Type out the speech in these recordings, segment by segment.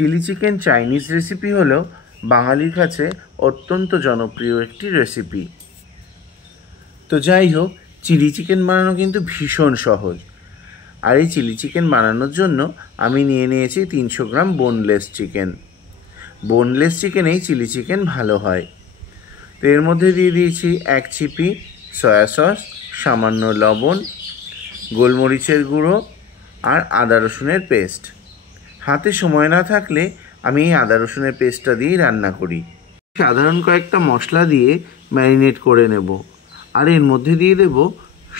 Chilli chicken Chinese recipe হলো বাঙালির কাছে অত্যন্ত জনপ্রিয় একটি রেসিপি। তো যাই হোক, চিলি চিকেন বানানো কিন্তু ভীষণ সহজ। আর এই চিলি চিকেন বানানোর জন্য আমি নিয়ে নিয়েছি 300 গ্রাম বোনলেস চিকেন। বোনলেস চিকেনেই চিলি চিকেন ভালো হয়। তো এর মধ্যে দিয়ে দিয়েছি 1 চিপি সয়া সস, সামান্য লবণ, গোলমরিচের গুঁড়ো আর আদা রসুনের পেস্ট। হাতে সময় না থাকলে আমি এই আদা রসুনের পেস্টটা দিয়েই রান্না করি। সাধারণ কয়েকটা মশলা দিয়ে ম্যারিনেট করে নেব। আর এর মধ্যে দিয়ে দেব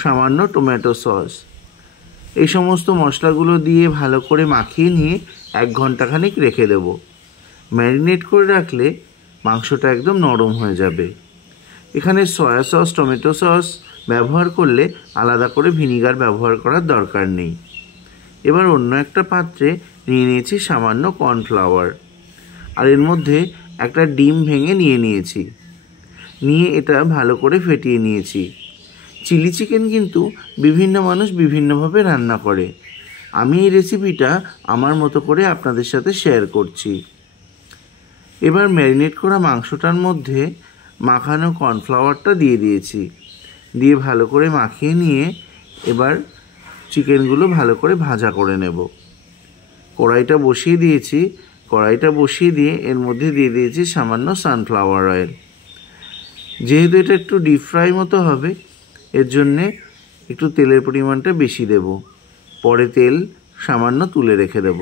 সামান্য টমেটো সস। এই সমস্ত মশলাগুলো দিয়ে ভালো করে মাখিয়ে নিয়ে 1 ঘন্টাখানিক রেখে দেব। ম্যারিনেট করে রাখলে মাংসটা একদম নরম হয়ে যাবে। এখানে সয়া সস, টমেটো সস ব্যবহার করলে আলাদা করে ভিনিগার ব্যবহার করার দরকার নেই। এবার অন্য একটা পাত্রে নিয়ে নিয়েছি সামান্য কর্নফ্লাওয়ার। আর এর মধ্যে একটা ডিম ভেঙে নিয়েছি। নিয়ে এটা ভালো করে ফেটিয়ে নিয়েছি। চিলি চিকেন কিন্তু বিভিন্ন মানুষ বিভিন্নভাবে রান্না করে। আমি এই রেসিপিটা আমার মতো করে আপনাদের সাথে শেয়ার করছি। এবার ম্যারিনেট করা মাংসটার মধ্যে মাখানো কর্নফ্লাওয়ারটা দিয়ে দিয়েছি। দিয়ে ভালো করে মাখিয়ে নিয়ে এবার চিকেনগুলো ভালো করে ভাজা করে নেব। কড়াইটা বসিয়ে দিয়েছি। কড়াইটা বসিয়ে দিয়ে এর মধ্যে দিয়ে দিয়েছি সামান্য সানফ্লাওয়ার অয়েল। যেহেতু এটা একটু ডিপ ফ্রাই মতো হবে, এর জন্যে একটু তেলের পরিমাণটা বেশি দেব। পরে তেল সামান্য তুলে রেখে দেব।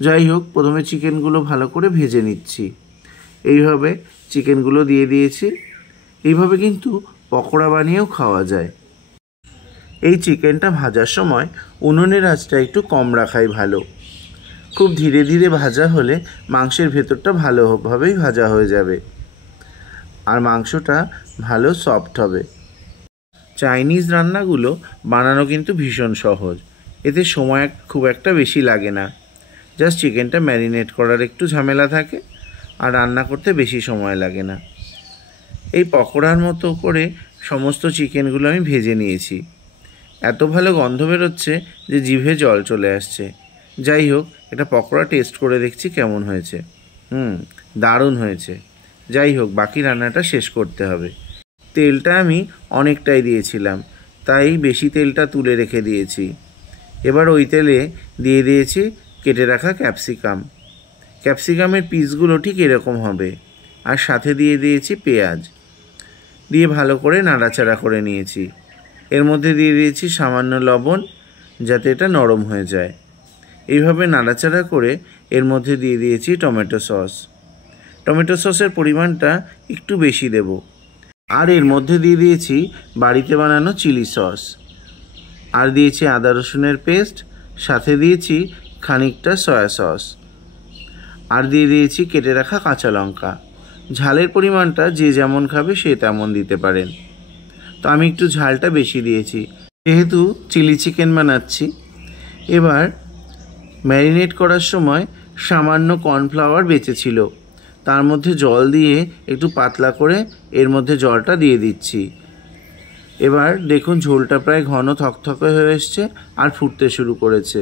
যাই হোক, প্রথমে চিকেনগুলো ভালো করে ভেজে নিচ্ছি। এইভাবে চিকেনগুলো দিয়ে দিয়েছি। এইভাবে কিন্তু পকোড়া বানিয়েও খাওয়া যায়। এই চিকেনটা ভাজার সময় উনুনের আঁচটা একটু কম রাখাই ভালো। খুব ধীরে ধীরে ভাজা হলে মাংসের ভেতরটা ভালোভাবেই ভাজা হয়ে যাবে আর মাংসটা ভালো সফট হবে। চাইনিজ রান্নাগুলো বানানো কিন্তু ভীষণ সহজ। এতে সময় খুব একটা বেশি লাগে না। জাস্ট চিকেনটা ম্যারিনেট করার একটু ঝামেলা থাকে আর রান্না করতে বেশি সময় লাগে না। এই পকোড়ার মতো করে সমস্ত চিকেনগুলো আমি ভেজে নিয়েছি। এত ভালো গন্ধ বেরোচ্ছে যে জিভে জল চলে আসছে। যাই হোক, এটা পকোড়া টেস্ট করে দেখছি কেমন হয়েছে। দারুণ হয়েছে। যাই হোক, বাকি রান্নাটা শেষ করতে হবে। তেলটা আমি অনেকটাই দিয়েছিলাম, তাই বেশি তেলটা তুলে রেখে দিয়েছি। এবার ওই তেলে দিয়ে দিয়েছি কেটে রাখা ক্যাপসিকাম। ক্যাপসিকামের পিসগুলো ঠিক এরকম হবে। আর সাথে দিয়ে দিয়েছি পেঁয়াজ। দিয়ে ভালো করে নাড়াচাড়া করে নিয়েছি। এর মধ্যে দিয়ে দিয়েছি সামান্য লবণ, যাতে এটা নরম হয়ে যায়। এইভাবে নাড়াচাড়া করে এর মধ্যে দিয়ে দিয়েছি টমেটো সস। টমেটো সসের পরিমাণটা একটু বেশি দেব। আর এর মধ্যে দিয়ে দিয়েছি বাড়িতে বানানো চিলি সস। আর দিয়েছি আদা রসুনের পেস্ট, সাথে দিয়েছি খানিকটা সয়া সস। আর দিয়ে দিয়েছি কেটে রাখা কাঁচা লঙ্কা। ঝালের পরিমাণটা যে যেমন খাবে সে তেমন দিতে পারেন। তো আমি একটু ঝালটা বেশি দিয়েছি, যেহেতু চিলি চিকেন বানাচ্ছি। এবার ম্যারিনেট করার সময় সামান্য কর্নফ্লাওয়ার বেঁচেছিল, তার মধ্যে জল দিয়ে একটু পাতলা করে এর মধ্যে জলটা দিয়ে দিচ্ছি। এবার দেখুন ঝোলটা প্রায় ঘন থকথকে হয়ে এসছে আর ফুটতে শুরু করেছে।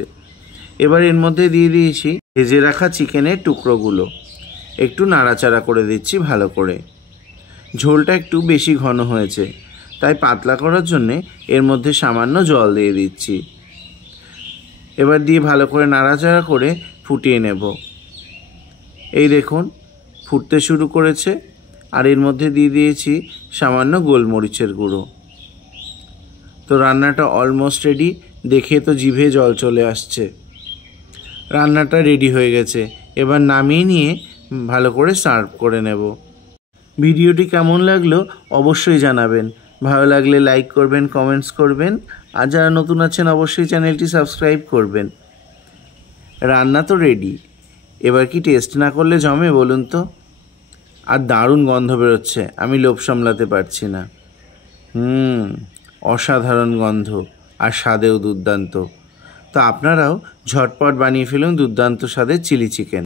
এবার এর মধ্যে দিয়ে দিয়েছি ভেজে রাখা চিকেনের টুকরোগুলো। একটু নাড়াচাড়া করে দিচ্ছি ভালো করে। ঝোলটা একটু বেশি ঘন হয়েছে, তাই পাতলা করার জন্যে এর মধ্যে সামান্য জল দিয়ে দিচ্ছি। এবার দিয়ে ভালো করে নাড়াচাড়া করে ফুটিয়ে নেব। এই দেখুন ফুটতে শুরু করেছে। আর এর মধ্যে দিয়ে দিয়েছি সামান্য গোলমরিচের গুঁড়ো। তো রান্নাটা অলমোস্ট রেডি। দেখে তো জিভে জল চলে আসছে। রান্নাটা রেডি হয়ে গেছে। এবার নামিয়ে নিয়ে ভালো করে সার্ভ করে নেব। ভিডিওটি কেমন লাগলো অবশ্যই জানাবেন। ভালো লাগলে লাইক করবেন, কমেন্টস করবেন। আর যারা নতুন আছেন অবশ্যই চ্যানেলটি সাবস্ক্রাইব করবেন। রান্না তো রেডি। এবার কি টেস্ট না করলে জমে বলুন তো? আর দারুণ গন্ধ বেরোচ্ছে, আমি লোভ সামলাতে পারছি না। অসাধারণ গন্ধ আর স্বাদেও দুর্দান্ত। তো আপনারাও ঝটপট বানিয়ে ফেলুন দুর্দান্ত স্বাদের চিলি চিকেন।